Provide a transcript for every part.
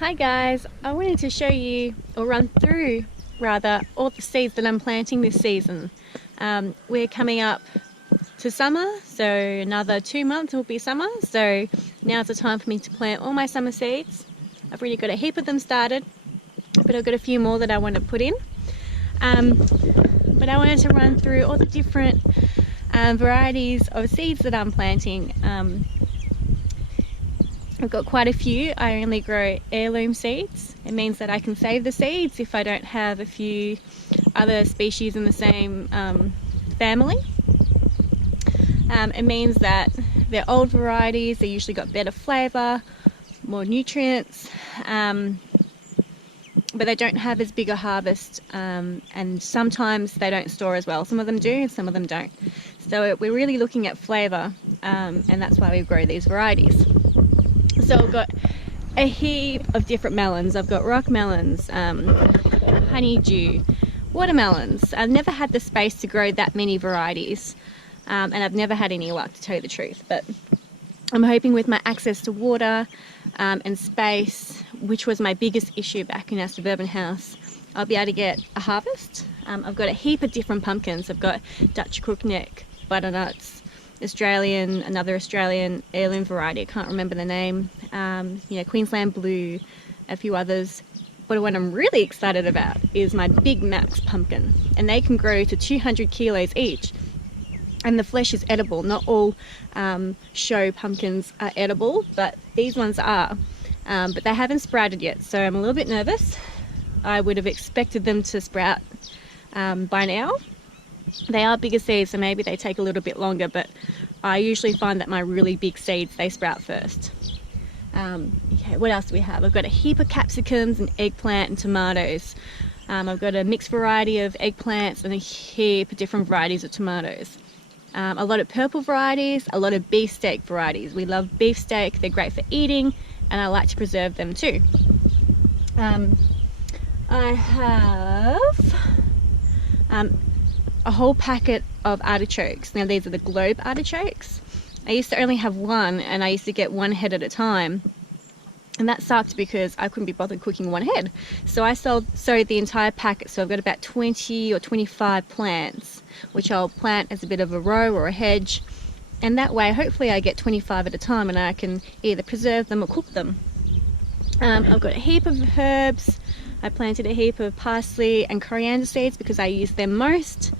Hi guys, I wanted to show you, or run through rather, all the seeds that I'm planting this season. We're coming up to summer, so another 2 months will be summer, so now's the time for me to plant all my summer seeds. I've already got a heap of them started, but I've got a few more that I want to put in. But I wanted to run through all the different varieties of seeds that I'm planting. I've got quite a few. I only grow heirloom seeds. It means that I can save the seeds if I don't have a few other species in the same family. It means that they're old varieties. They usually got better flavour, more nutrients, but they don't have as big a harvest, and sometimes they don't store as well. Some of them do and some of them don't. So we're really looking at flavour, and that's why we grow these varieties. So I've got a heap of different melons. I've got rock melons, honeydew, watermelons. I've never had the space to grow that many varieties, and I've never had any luck, to tell you the truth. But I'm hoping with my access to water and space, which was my biggest issue back in our suburban house, I'll be able to get a harvest. I've got a heap of different pumpkins. I've got Dutch crookneck, butternuts, another Australian heirloom variety, I can't remember the name, Queensland blue, a few others. But what I'm really excited about is my Big Max pumpkin, and they can grow to 200 kilos each, and the flesh is edible. Not all show pumpkins are edible, but these ones are, but they haven't sprouted yet, so I'm a little bit nervous. I would have expected them to sprout by now. They are bigger seeds, so maybe they take a little bit longer, but I usually find that my really big seeds, they sprout first. Okay, what else do we have? I've got a heap of capsicums and eggplant and tomatoes. I've got a mixed variety of eggplants and a heap of different varieties of tomatoes. A lot of purple varieties, a lot of beefsteak varieties. We love beefsteak, they're great for eating, and I like to preserve them too. I have a whole packet of artichokes. Now these are the globe artichokes. I used to only have one, and I used to get one head at a time, and that sucked because I couldn't be bothered cooking one head. So I sowed the entire packet, so I've got about 20 or 25 plants, which I'll plant as a bit of a row or a hedge, and that way hopefully I get 25 at a time and I can either preserve them or cook them. I've got a heap of herbs. I planted a heap of parsley and coriander seeds because I use them most.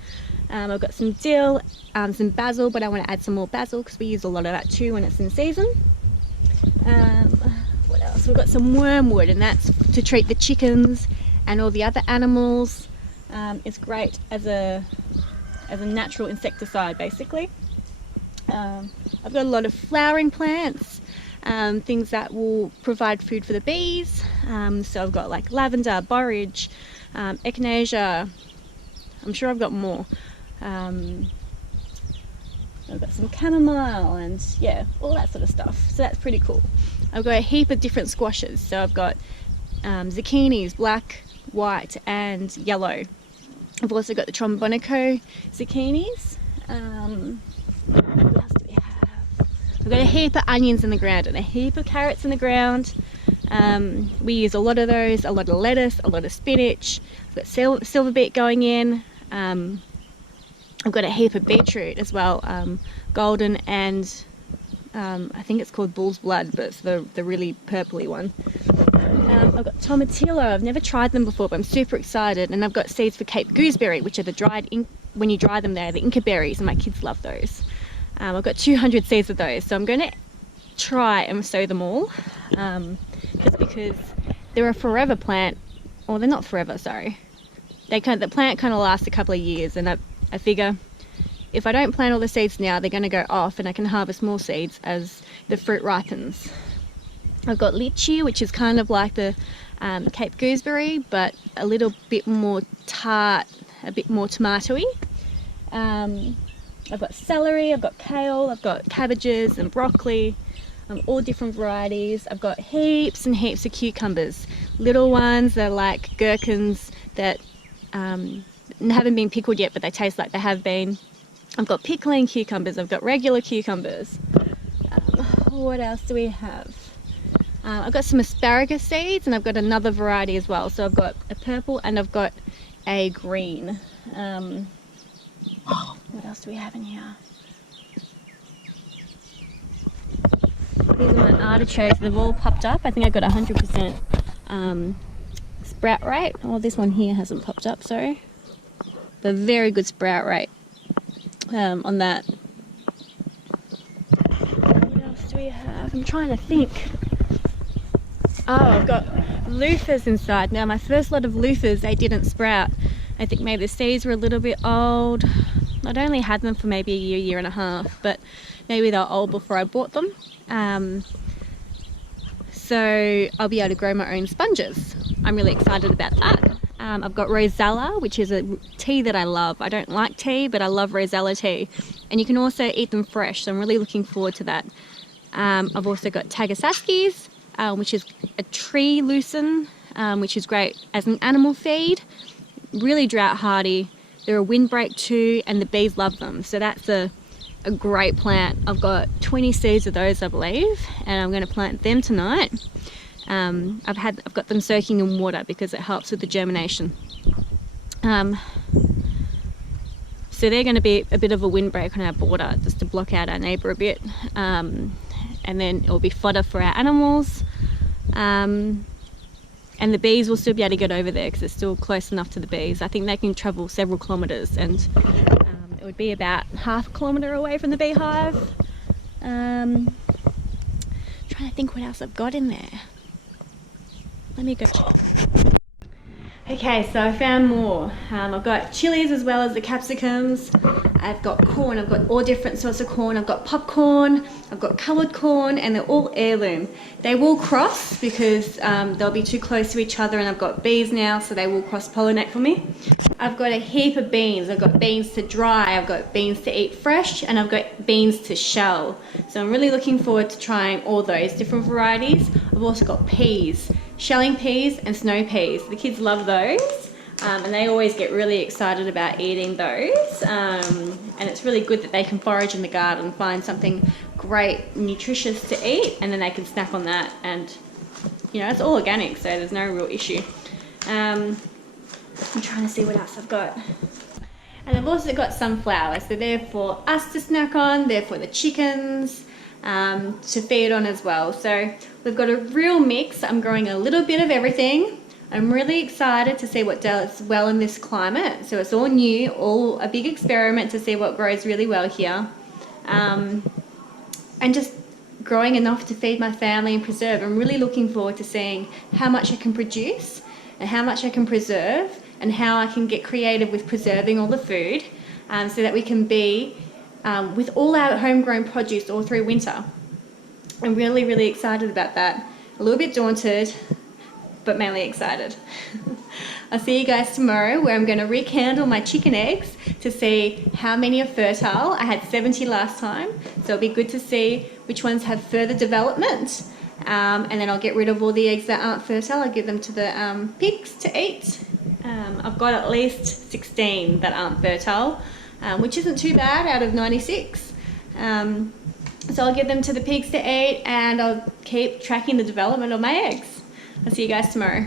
I've got some dill, some basil, but I want to add some more basil because we use a lot of that too when it's in season. What else? We've got some wormwood, and that's to treat the chickens and all the other animals. It's great as a natural insecticide, basically. I've got a lot of flowering plants. Things that will provide food for the bees. So I've got like lavender, borage, echinacea. I'm sure I've got more. I've got some chamomile and yeah, all that sort of stuff. So that's pretty cool. I've got a heap of different squashes. So I've got zucchinis, black, white and yellow. I've also got the trombonico zucchinis. What else do we have? I've got a heap of onions in the ground and a heap of carrots in the ground. We use a lot of those, a lot of lettuce, a lot of spinach. I've got silver beet going in. I've got a heap of beetroot as well, golden and I think it's called bull's blood, but it's the really purpley one. I've got tomatillo. I've never tried them before, but I'm super excited. And I've got seeds for Cape gooseberry, which are the dried when you dry them, they're the Inca berries, and my kids love those. I've got 200 seeds of those, so I'm going to try and sow them all, just because they're a forever plant, or they're not forever, sorry. The plant kind of lasts a couple of years, and I figure if I don't plant all the seeds now, they're going to go off, and I can harvest more seeds as the fruit ripens. I've got lychee, which is kind of like the Cape gooseberry, but a little bit more tart, a bit more tomatoey. I've got celery, I've got kale, I've got cabbages and broccoli, all different varieties. I've got heaps and heaps of cucumbers, little ones that are like gherkins that haven't been pickled yet, but they taste like they have been. I've got pickling cucumbers, I've got regular cucumbers. What else do we have? I've got some asparagus seeds, and I've got another variety as well. So I've got a purple and I've got a green. What else do we have in here? These are my artichokes. They've all popped up. I think I got 100% sprout rate. Oh, this one here hasn't popped up, sorry. But very good sprout rate on that. What else do we have? I'm trying to think. Oh, I've got loofahs inside. Now, my first lot of loofahs, they didn't sprout. I think maybe the seeds were a little bit old. I'd only had them for maybe a year, year and a half, but maybe they were old before I bought them. So I'll be able to grow my own sponges. I'm really excited about that. I've got Rosella, which is a tea that I love. I don't like tea, but I love Rosella tea. And you can also eat them fresh, so I'm really looking forward to that. I've also got Tagasaskis, which is a tree lucerne, which is great as an animal feed. Really drought hardy. They're a windbreak too, and the bees love them. So that's a great plant. I've got 20 seeds of those, I believe, and I'm going to plant them tonight. I've got them soaking in water because it helps with the germination. So they're going to be a bit of a windbreak on our border, just to block out our neighbour a bit. And then it will be fodder for our animals. And the bees will still be able to get over there because it's still close enough to the bees. I think they can travel several kilometres, and it would be about half a kilometre away from the beehive. Trying to think what else I've got in there. Let me go check. Okay, so I found more. I've got chilies as well as the capsicums. I've got corn. I've got all different sorts of corn. I've got popcorn, I've got coloured corn, and they're all heirloom. They will cross because they'll be too close to each other, and I've got bees now, so they will cross-pollinate for me. I've got a heap of beans. I've got beans to dry, I've got beans to eat fresh, and I've got beans to shell. So I'm really looking forward to trying all those different varieties. I've also got peas. Shelling peas and snow peas. The kids love those, and they always get really excited about eating those. And it's really good that they can forage in the garden, find something great, nutritious to eat, and then they can snack on that. And you know, it's all organic, so there's no real issue. I'm trying to see what else I've got. And I've also got sunflowers. So they're for us to snack on, they're for the chickens, to feed on as well. So we've got a real mix. I'm growing a little bit of everything. I'm really excited to see what does well in this climate. So it's all new, all a big experiment to see what grows really well here. And just growing enough to feed my family and preserve. I'm really looking forward to seeing how much I can produce and how much I can preserve, and how I can get creative with preserving all the food, so that we can be with all our homegrown produce all through winter. I'm really, really excited about that. A little bit daunted, but mainly excited. I'll see you guys tomorrow, where I'm going to recandle my chicken eggs to see how many are fertile. I had 70 last time, so it'll be good to see which ones have further development. And then I'll get rid of all the eggs that aren't fertile. I'll give them to the pigs to eat. I've got at least 16 that aren't fertile, which isn't too bad out of 96. So I'll give them to the pigs to eat, and I'll keep tracking the development of my eggs. I'll see you guys tomorrow.